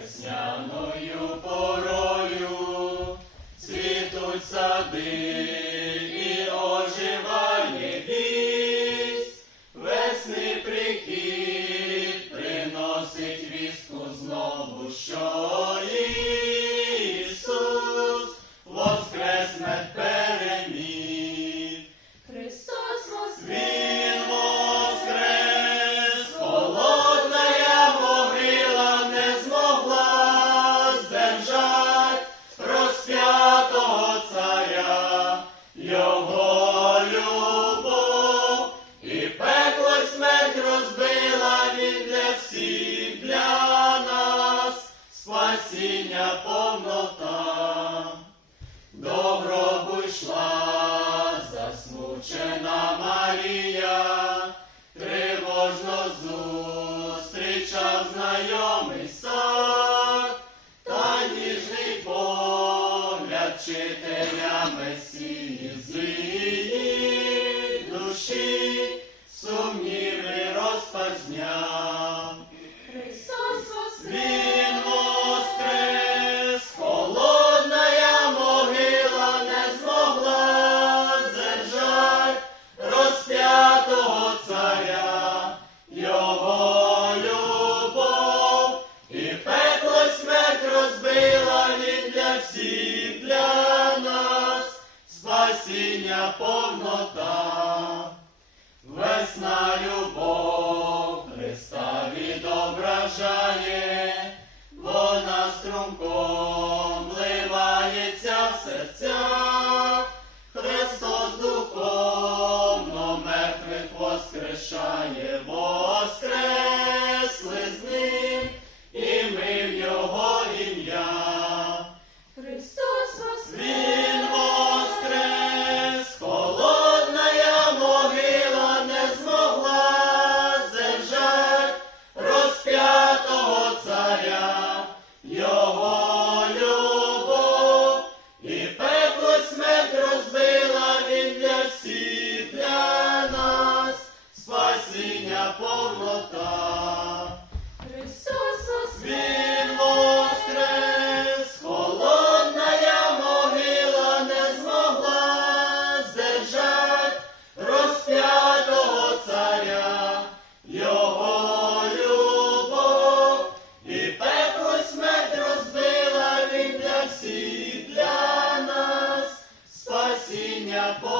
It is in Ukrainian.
весняною порою, цвітуть сади і оживають. спасіння повнота, добро йшла засмучена Марія, тривожно зустрічав знайомий сад, та ніжний погляд вчителя Месія. спасіння повнота, весна любов Христа відображає, вона струмком. Jacob.